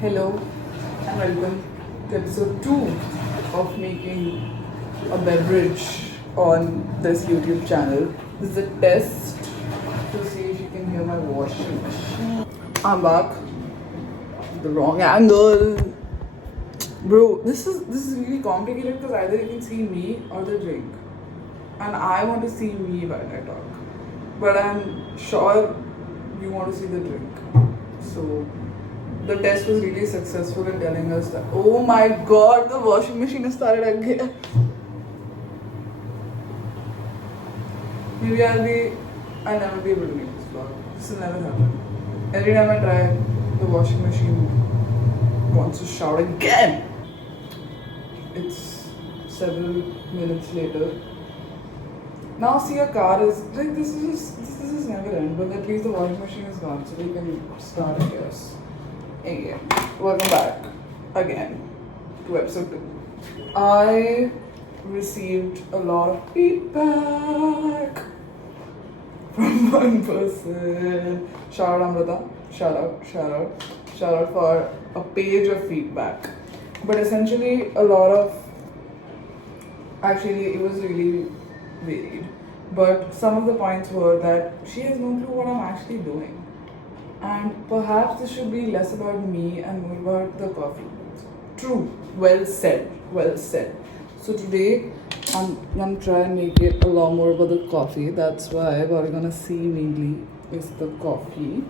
Hello and welcome to episode 2 of making a beverage on this YouTube channel. This is a test to see if you can hear my washing machine. I'm back. The wrong angle. Bro, this is really complicated because either you can see me or the drink. And I want to see me while I talk. But I'm sure you want to see the drink. So the test was really successful in telling us that, oh my god, the washing machine has started again. Maybe I'll never be able to make this vlog. This will never happen. Every time I try, the washing machine wants to shout again. It's several minutes later. Now see, a car is like this is never end, but at least the washing machine is gone, so we can start again. Welcome back again to episode 2. I received a lot of feedback from one person. Shout out Amrita. Shout out for a page of feedback. But essentially actually it was really varied. But some of the points were that she has no clue what I'm actually doing. And perhaps this should be less about me and more about the coffee. True. Well said. So today I'm trying to make it a lot more about the coffee. That's why what you're gonna see mainly is the coffee.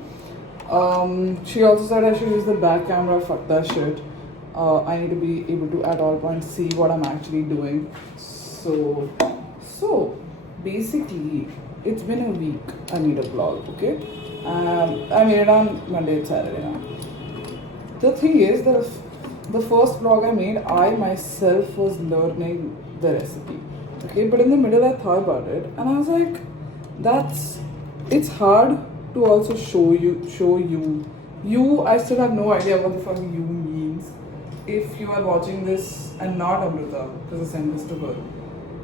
She also said I should use the back camera. Fuck that shit. I need to be able to at all points see what I'm actually doing. So basically it's been a week. I need a vlog, okay? I made it on Monday and Saturday now. The thing is that the first vlog I made, I myself was learning the recipe. Okay, but in the middle I thought about it and I was like, it's hard to also show you. I still have no idea what the fuck you means. If you are watching this and not Amrita, because I sent this to her,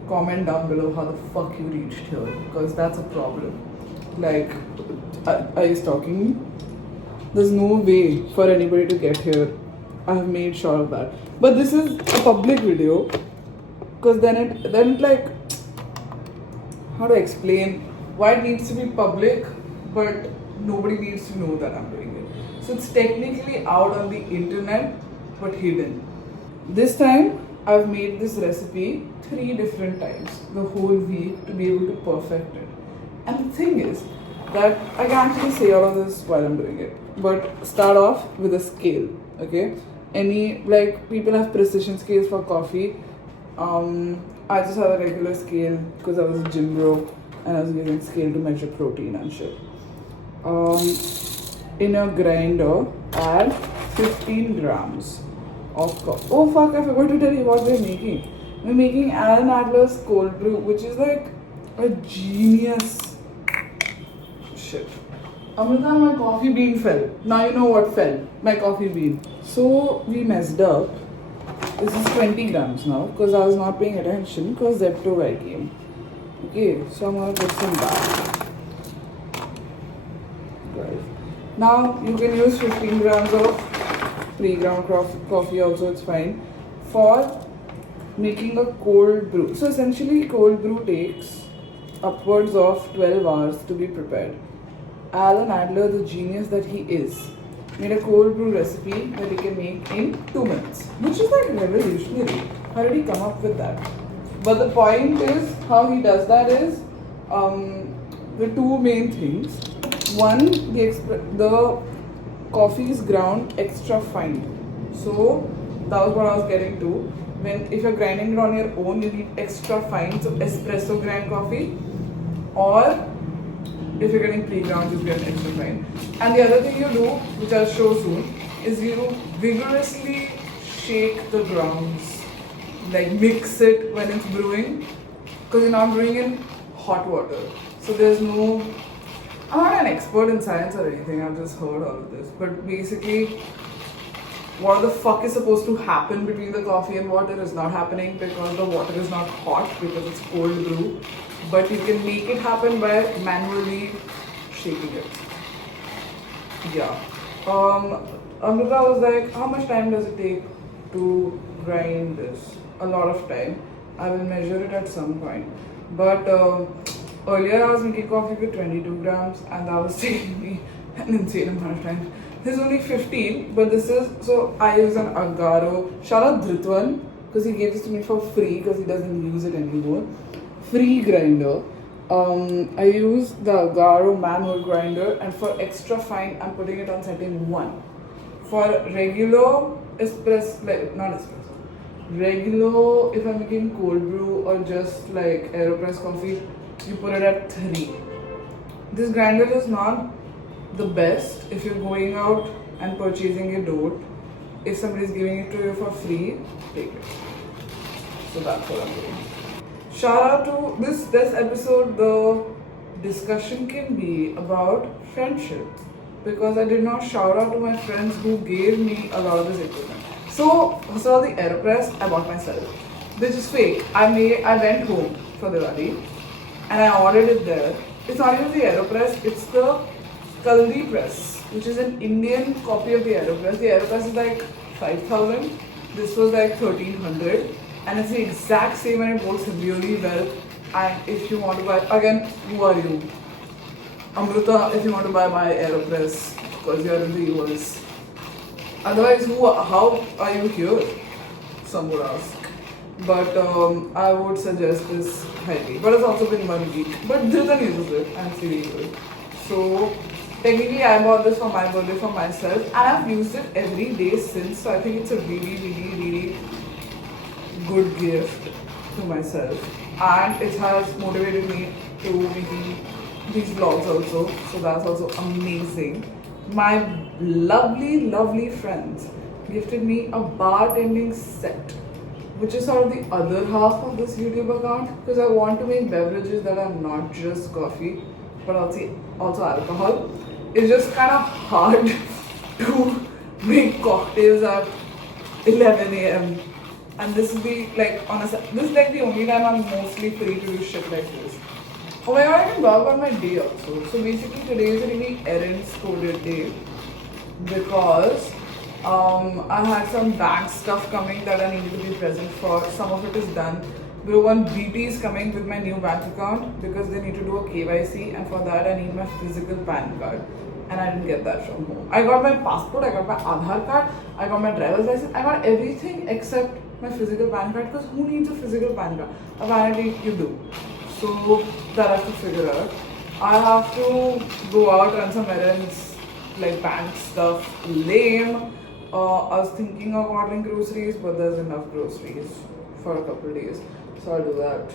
comment down below how the fuck you reached here, because that's a problem. Like, are you stalking me? There's no way for anybody to get here. I have made sure of that. But this is a public video, because then it like, how to explain why it needs to be public, but nobody needs to know that I'm doing it. So it's technically out on the internet, but hidden. This time, I've made this recipe 3 different times the whole week to be able to perfect it. And the thing is that I can actually say all of this while I'm doing it. But start off with a scale, okay? People have precision scales for coffee. I just have a regular scale because I was a gym bro and I was using scale to measure protein and shit. In a grinder, add 15 grams of coffee. Oh fuck, I forgot to tell you what we're making. We're making Alan Adler's cold brew, which is like a genius. Shit. Amrita, my coffee bean fell. Now you know what fell. My coffee bean. So we messed up. This is 20 grams now because I was not paying attention because Zepto guy came. Okay, so I'm gonna put some back. Right. Now you can use 15 grams of pre-ground coffee also, it's fine. For making a cold brew. So essentially cold brew takes upwards of 12 hours to be prepared. Alan Adler, the genius that he is, made a cold brew recipe that he can make in 2 minutes, which is like revolutionary. How did he come up with that? But the point is, how he does that is the 2 main things. One, the coffee is ground extra fine. So that was what I was getting to. If you're grinding it on your own, you need extra fine, so espresso grind coffee, or if you're getting pre-ground, you get extra fine. And the other thing you do, which I'll show soon, is you vigorously shake the grounds, like mix it when it's brewing, because you're not brewing in hot water. So I'm not an expert in science or anything, I've just heard all of this, but basically what the fuck is supposed to happen between the coffee and water is not happening because the water is not hot because it's cold brew. But you can make it happen by manually shaking it. Yeah. Amrita was like, how much time does it take to grind this? A lot of time. I will measure it at some point. But earlier I was making coffee with 22 grams and that was taking me an insane amount of time. This is only 15, but this is, so I use an Agaro. Shout out Dritwan, because he gave this to me for free because he doesn't use it anymore. Free grinder. I use the Agaro manual grinder, and for extra fine, I'm putting it on setting 1. For regular espresso, like not espresso, regular, if I'm making cold brew or just like AeroPress coffee, you put it at 3. This grinder is not the best if you're going out and purchasing a dough. If somebody is giving it to you for free, take it. So that's what I'm doing. Shout out to this episode. The discussion can be about friendship because I did not shout out to my friends who gave me a lot of this equipment. So first of all, the AeroPress I bought myself, which is fake. I went home for Diwali and I ordered it there. It's not even the AeroPress, it's the Kaldi press, which is an Indian copy of the AeroPress. The AeroPress is like 5,000. This was like 1,300. And it's the exact same and it works really well. And if you want to buy, again, who are you? Amrita, if you want to buy my AeroPress, because you're in the US. Otherwise, how are you here? Some would ask. But I would suggest this highly. But it's also been 1 week. But Dhritan uses it and it's really good. So, technically I bought this for my birthday for myself and I've used it every day since. So I think it's a really good gift to myself, and it has motivated me to making these vlogs also, so that's also amazing. My lovely friends gifted me a bartending set, which is sort of the other half of this YouTube account, because I want to make beverages that are not just coffee but also alcohol. It's just kind of hard to make cocktails at 11 a.m. And this will be like this is like the only time I'm mostly free to do shit like this. Oh my god, I can talk about my day also. So basically today is a really errands coded day because I had some bank stuff coming that I needed to be present for. Some of it is done. Brew One BT is coming with my new bank account because they need to do a KYC, and for that I need my physical PAN card. And I didn't get that from home. I got my passport, I got my Aadhaar card, I got my driver's license, I got everything except my physical PAN card, because who needs a physical PAN card? Apparently you do. So that I have to figure out. I have to go out, run some errands, like bank stuff, lame. I was thinking of ordering groceries, but there's enough groceries for a couple of days. So I'll do that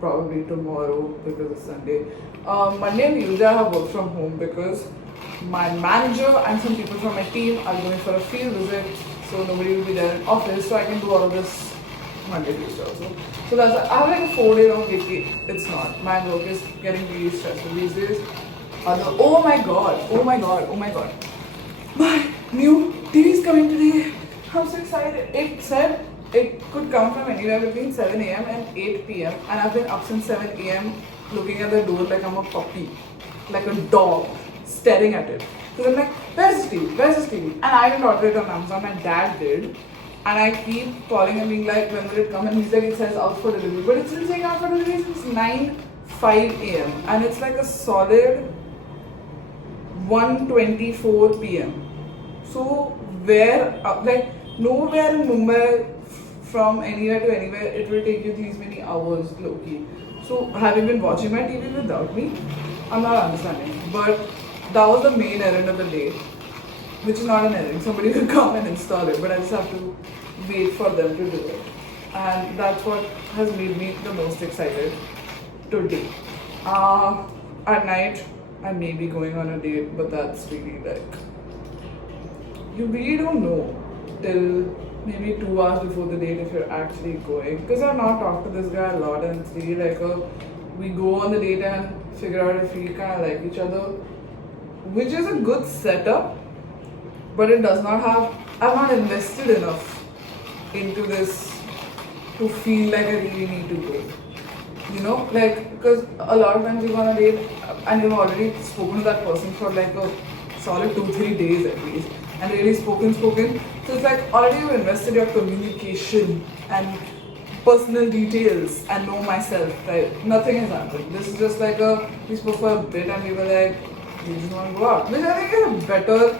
probably tomorrow because it's Sunday. Monday and Tuesday I have work from home because my manager and some people from my team are going for a field visit, so nobody will be there in office, so I can do all of this Monday, Tuesday also. So that's I have like a 4-day long vacation. It's not. My work is getting really stressful these days. Oh my god. My new TV is coming today. I'm so excited. It said it could come from anywhere between 7 a.m. and 8 p.m. and I've been up since 7 a.m. looking at the door like I'm a puppy, like a dog, staring at it. So I'm like, where's the TV? Where's the TV? And I didn't order it on Amazon, my dad did. And I keep calling him being like, when will it come? And he's like, it says out for delivery. But it's been saying out for delivery since 9:05 a.m. And it's like a solid 1:24 p.m. So like nowhere in Mumbai from anywhere to anywhere, it will take you these many hours, low-key. So have you been watching my TV without me? I'm not understanding. But that was the main errand of the day, which is not an errand. Somebody will come and install it, but I just have to wait for them to do it. And that's what has made me the most excited today. At night, I may be going on a date, but that's really like, you really don't know till maybe 2 hours before the date if you're actually going. Because I've not talked to this guy a lot, and it's really like we go on the date and figure out if we kind of like each other, which is a good setup, but it does not have, I'm not invested enough into this to feel like I really need to go. You know, like, because a lot of times you go on a date and you've already spoken to that person for like a solid 2-3 days at least. and really spoken. So it's like already you invested your communication and personal details and know myself, right? Nothing has happened. This is just like we spoke for a bit and we were like, we just want to go out. Which I think is better.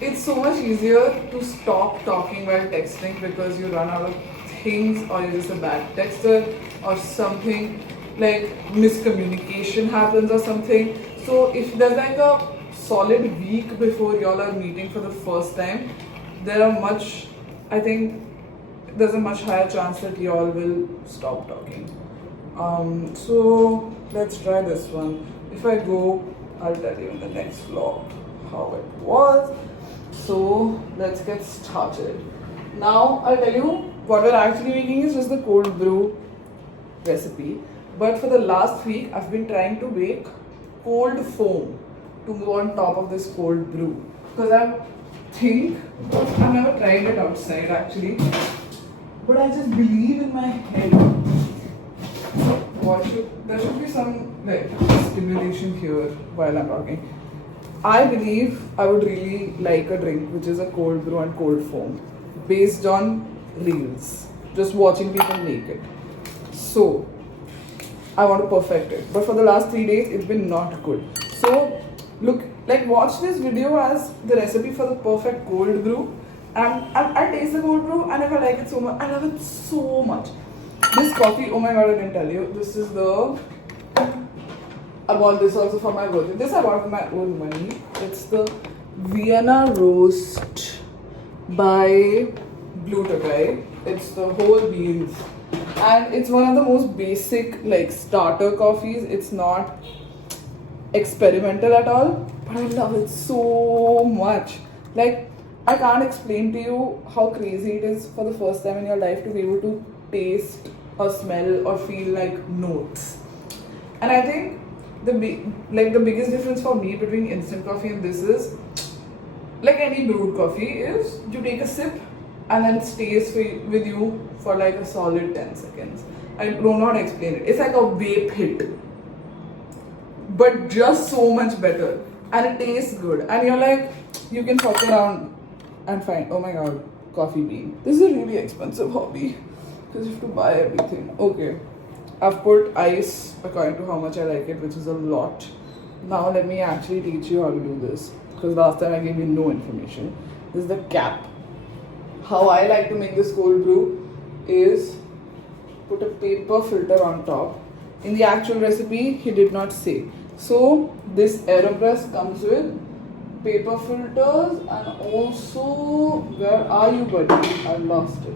It's so much easier to stop talking while texting because you run out of things or you're just a bad texter or something, like miscommunication happens or something. So if there's like a solid week before y'all are meeting for the first time, I think there's a much higher chance that y'all will stop talking. So let's try this one. If I go, I'll tell you in the next vlog how it was. So let's get started. Now I'll tell you what we're actually making is just the cold brew recipe. But for the last week, I've been trying to make cold foam to go on top of this cold brew. Because I've never tried it outside actually. But I just believe in my head. There should be some like stimulation here while I'm talking. I believe I would really like a drink which is a cold brew and cold foam based on reels, just watching people make it. So I want to perfect it, but for the last 3 days it's been not good. So look, like watch this video as the recipe for the perfect cold brew, and I taste the cold brew, and if I like it so much, I love it so much. This coffee, oh my god, I didn't tell you, this is I bought this also for my birthday. This I bought with my own money. It's the Vienna Roast by Blue Tokai. It's the whole beans. And it's one of the most basic like starter coffees. It's not experimental at all. But I love it so much. Like, I can't explain to you how crazy it is for the first time in your life to be able to taste or smell or feel like notes. And I think the biggest difference for me between instant coffee and this is, like any brewed coffee, is you take a sip and then it stays with you for like a solid 10 seconds. I don't know how to explain it. It's like a vape hit, but just so much better, and it tastes good, and you're like, you can fuck around and find, oh my god, coffee bean. This is a really expensive hobby because you have to buy everything. Okay, I've put ice according to how much I like it, which is a lot. Now let me actually teach you how to do this, because last time I gave you no information. This is the cap. How I like to make this cold brew is put a paper filter on top. In the actual recipe, he did not say. So this AeroPress comes with paper filters, and also, where are you, buddy? I lost it.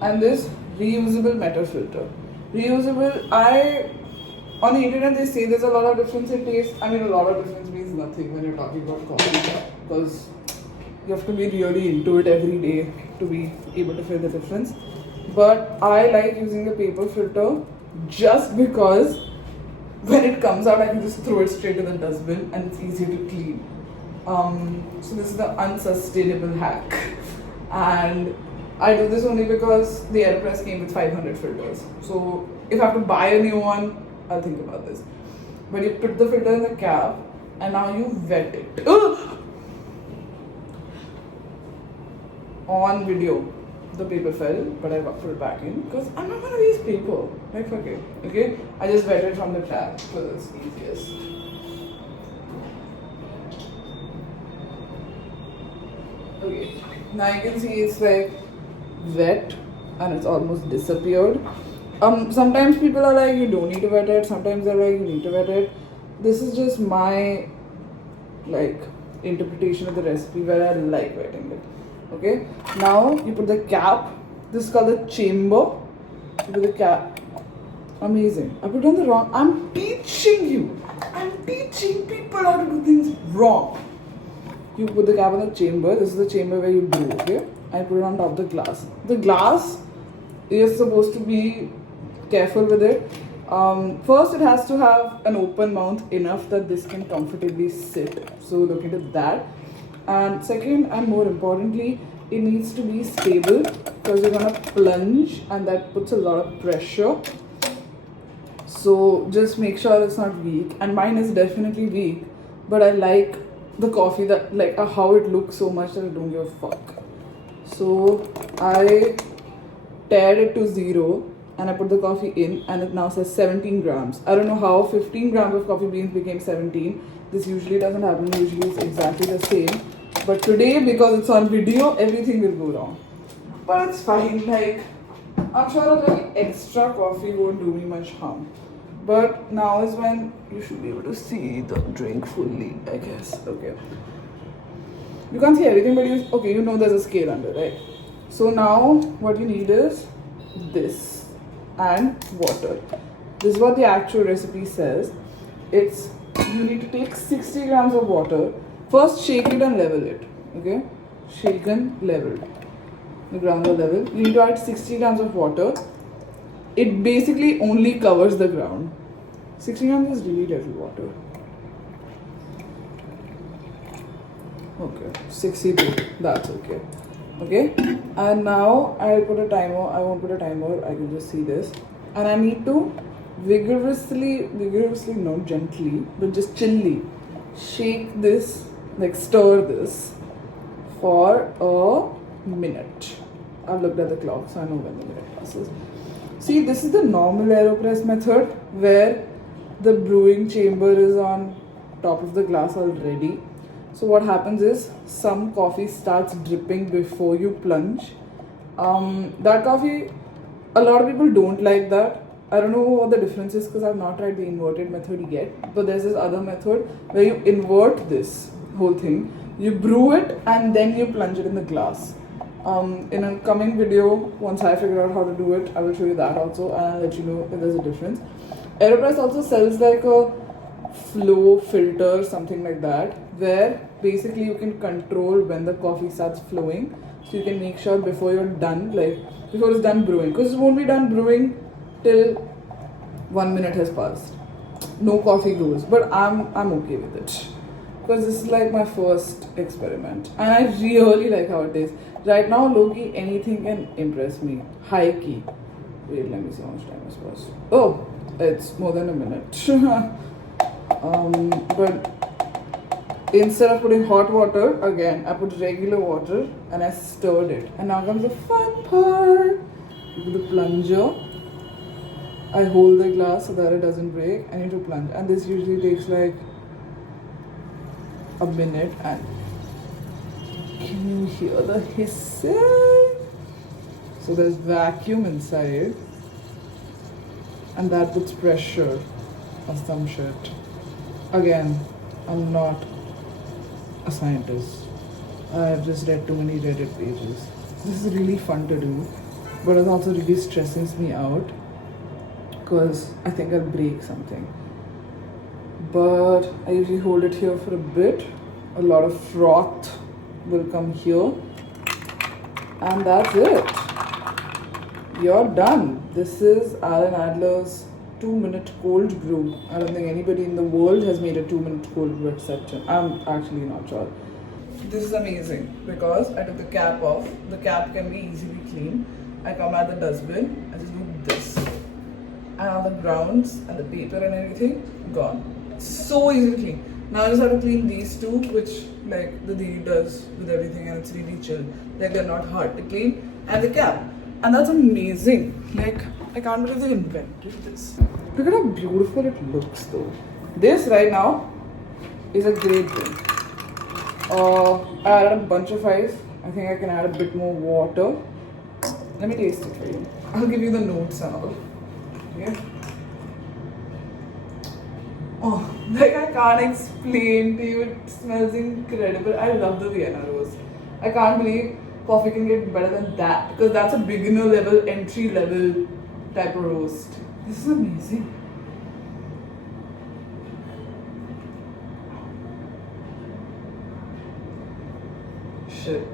And this reusable metal filter. Reusable, on the internet they say there's a lot of difference in taste. I mean, a lot of difference means nothing when you're talking about coffee, because you have to be really into it every day to be able to feel the difference. But I like using the paper filter just because when it comes out, I can just throw it straight to the dustbin and it's easy to clean. So this is the unsustainable hack. And I do this only because the AeroPress came with 500 filters. So if I have to buy a new one, I'll think about this. But you put the filter in the cap and now you wet it. Ugh! On video, the paper fell, but I put it back in because I'm not gonna waste paper. Like, okay? I just wet it from the tap because it's easiest. Okay, now you can see it's like wet and it's almost disappeared. Sometimes people are like, you don't need to wet it. Sometimes they're like, you need to wet it. This is just my like interpretation of the recipe where I like wetting it. Okay, now you put the cap. This is called the chamber. You put the cap. Amazing. I put on the wrong. I'm teaching you. I'm teaching people how to do things wrong. You put the cap on the chamber. This is the chamber where you brew. Okay, I put it on top of the glass. The glass is supposed to be careful with it. First, it has to have an open mouth enough that this can comfortably sit. So look into that. And second, and more importantly, it needs to be stable because you're gonna plunge and that puts a lot of pressure. So just make sure it's not weak. And mine is definitely weak, but I like the coffee that like how it looks so much that I don't give a fuck. So I tared it to 0 and I put the coffee in and it now says 17 grams. I don't know how 15 grams of coffee beans became 17. This usually doesn't happen, usually it's exactly the same. But today, because it's on video, everything will go wrong. But it's fine, like, I'm sure a little extra coffee won't do me much harm. But now is when you should be able to see the drink fully, I guess. Okay. You can't see everything, but you know there's a scale under, right? So now what you need is this and water. This is what the actual recipe says. You need to take 60 grams of water. First shake it and level it. Okay? Shaken, leveled. The grounds are level. You need to add 60 grams of water. It basically only covers the ground. 60 grams is really little water. Okay, 62. That's okay. Okay, and now I'll put a timer. I won't put a timer. I can just see this, and I need to vigorously, not gently, but just chilly, shake this, like stir this, for a minute. I've looked at the clock, so I know when the minute passes. See, this is the normal AeroPress method where the brewing chamber is on top of the glass already. So what happens is some coffee starts dripping before you plunge. That coffee, a lot of people don't like that. I don't know what the difference is because I've not tried the inverted method yet. But there's this other method where you invert this whole thing. You brew it and then you plunge it in the glass. In a coming video, once I figure out how to do it, I will show you that also and I'll let you know if there's a difference. AeroPress also sells like a flow filter, something like that, where basically you can control when the coffee starts flowing. So you can make sure before you're done, like before it's done brewing, because it won't be done brewing till 1 minute has passed. No coffee goes, but I'm okay with it because this is like my first experiment and I really like how it tastes. Right now, low-key, anything can impress me. High-key. Wait, let me see how much time has passed. Oh, it's more than a minute. But instead of putting hot water, again, I put regular water and I stirred it. And now comes the fun part. You put the plunger. I hold the glass so that it doesn't break. I need to plunge. And this usually takes like a minute. And can you hear the hissing? So there's vacuum inside. And that puts pressure or some shit. Again, I'm not a scientist. I have just read too many Reddit pages. This is really fun to do, but it also really stresses me out because I think I'll break something. But I usually hold it here for a bit. A lot of froth will come here. And that's it. You're done. This is Alan Adler's 2-minute cold brew. I don't think anybody in the world has made a 2-minute cold brew exception. I'm actually not sure. This is amazing because I took the cap off. The cap can be easily cleaned. I come at the dustbin. I just do this. And all the grounds and the paper and everything gone. So easy to clean. Now I just have to clean these two, which like the Didi does with everything, and it's really chill. Like they're not hard to clean. And the cap. And that's amazing. Like, I can't believe they invented this. Look at how beautiful it looks though. This right now is a great drink. I added a bunch of ice. I think I can add a bit more water. Let me taste it for you. I'll give you the notes and all. Okay. Oh, like I can't explain to you. It smells incredible. I love the Vienna Rose. I can't believe coffee can get better than that because that's a beginner level, entry level type of roast. This is amazing. Shit,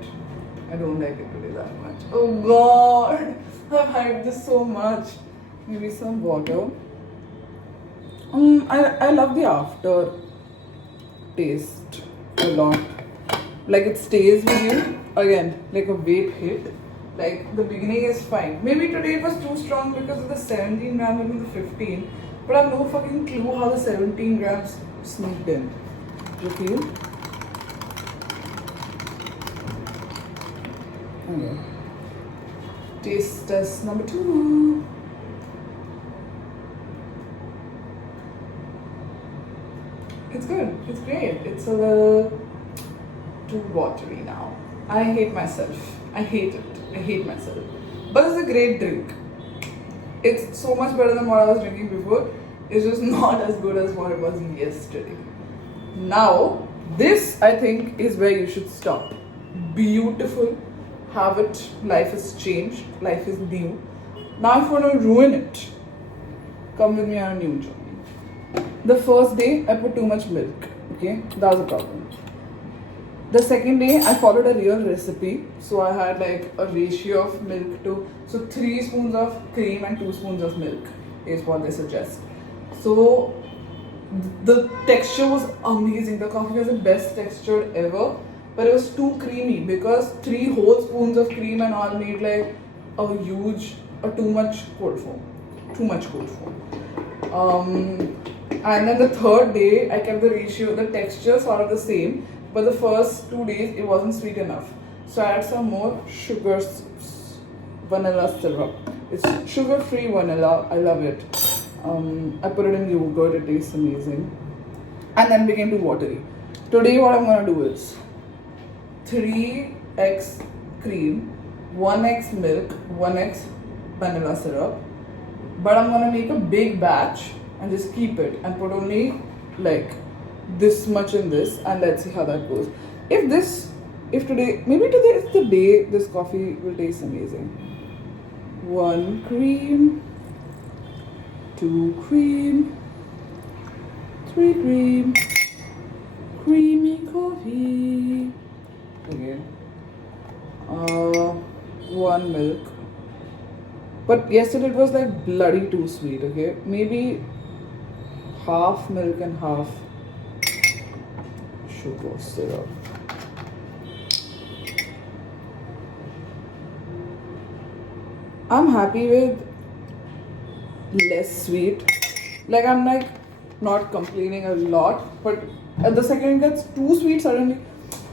I don't like it today that much. Oh god, I've hyped this so much. Maybe some water. I love the after taste a lot. Like it stays with you. Again, like a vape hit. Like the beginning is fine. Maybe today it was too strong because of the 17 grams and the 15. But I have no fucking clue how the 17 grams sneaked in. Do you feel? Okay. Taste test number 2. It's good. It's great. It's a little too watery now. I hate myself. I hate it. I hate myself. But it's a great drink. It's so much better than what I was drinking before. It's just not as good as what it was yesterday. Now, this I think is where you should stop. Beautiful. Have it. Life has changed. Life is new. Now if you want to ruin it, come with me on a new journey. The first day I put too much milk. Okay, that was a problem. The second day I followed a real recipe. So I had like a ratio of milk to, so 3 spoons of cream and 2 spoons of milk is what they suggest. So the texture was amazing. The coffee was the best textured ever, but it was too creamy because 3 whole spoons of cream and all made like too much cold foam. Too much cold foam. And then the third day I kept the ratio, the texture sort of the same, but the first 2 days it wasn't sweet enough. So I added some more vanilla syrup. It's sugar-free vanilla. I love it. I put it in yogurt. It tastes amazing. And then became too watery. Today what I'm gonna do is 3x cream, 1x milk, 1x vanilla syrup. But I'm gonna make a big batch and just keep it and put only like this much in this, and let's see how that goes. Maybe today is the day this coffee will taste amazing. 1 cream, 2 cream, 3 cream, creamy coffee. Okay. 1 milk. But yesterday it was like bloody too sweet, okay? Maybe half milk and half sugar syrup. I'm happy with less sweet. Like I'm like not complaining a lot, but at the second it gets too sweet suddenly.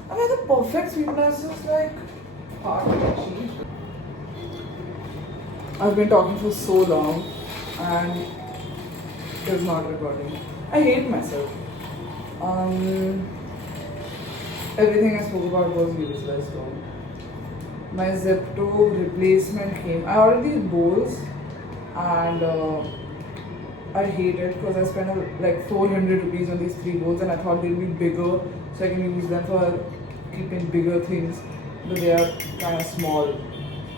I mean the perfect sweetness is like hard to achieve. I've been talking for so long and it's not recording. I hate myself. Everything I spoke about was useless though. My Zepto replacement came. I ordered these bowls and I hate it because I spent like 400 rupees on these 3 bowls and I thought they'd be bigger so I can use them for keeping bigger things, but they are kind of small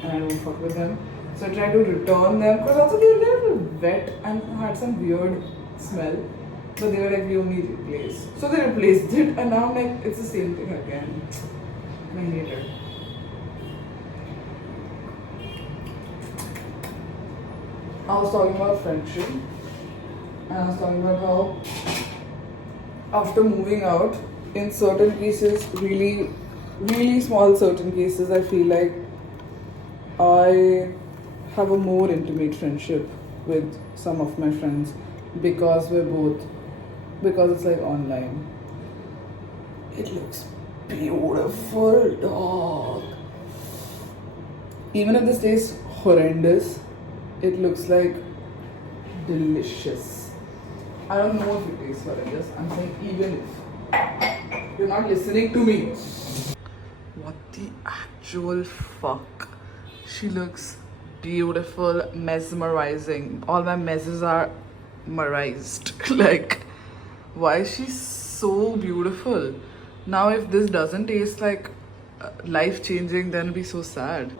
and I don't fuck with them. So I tried to return them because also they were a little wet and had some weird smell. But they were like, we only replaced. So they replaced it and now I'm like, it's the same thing again. I hate it. I was talking about friendship and I was talking about how after moving out, in certain cases, really, really small certain cases, I feel like I have a more intimate friendship with some of my friends because it's like online. It looks beautiful, dog. Even if this tastes horrendous, it looks like delicious. I don't know if it tastes horrendous. I'm saying even if. You're not listening to me. What the actual fuck? She looks beautiful, mesmerizing. All my messes are merized. Like, why is she so beautiful? Now if this doesn't taste like life-changing, then it'll be so sad.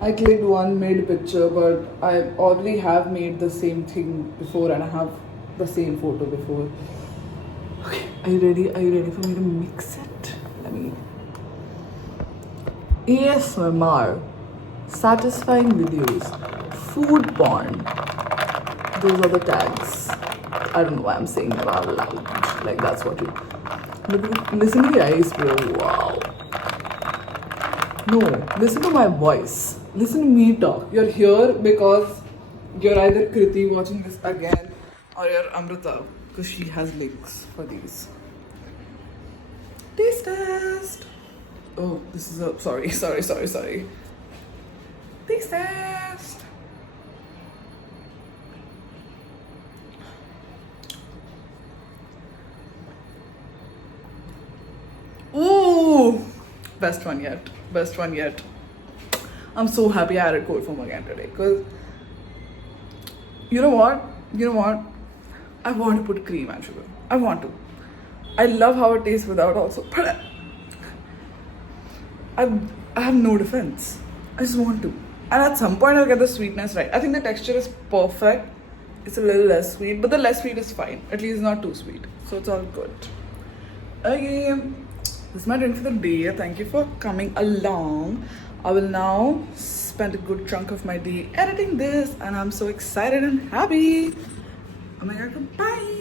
I clicked one mid picture, but I already have made the same thing before and I have the same photo before. Okay, are you ready? Are you ready for me to mix it? Let me. ASMR, satisfying videos, food porn. Those are the tags. I don't know why I'm saying that out loud. Like that's what you. Listen to the eyes, bro. Wow. No, listen to my voice. Listen to me talk. You're here because you're either Kriti watching this again or you're Amrita because she has links for these. Taste test. Oh, this is a sorry. Taste test. Ooh, best one yet. I'm so happy I added cold foam again today because you know what? I want to put cream and sugar. I want to. I love how it tastes without also, but I have no defense. I just want to. And at some point I'll get the sweetness right. I think the texture is perfect. It's a little less sweet, but the less sweet is fine. At least not too sweet. So it's all good. Okay, this is my drink for the day. Thank you for coming along. I will now spend a good chunk of my day editing this, and I'm so excited and happy. Oh my god, goodbye.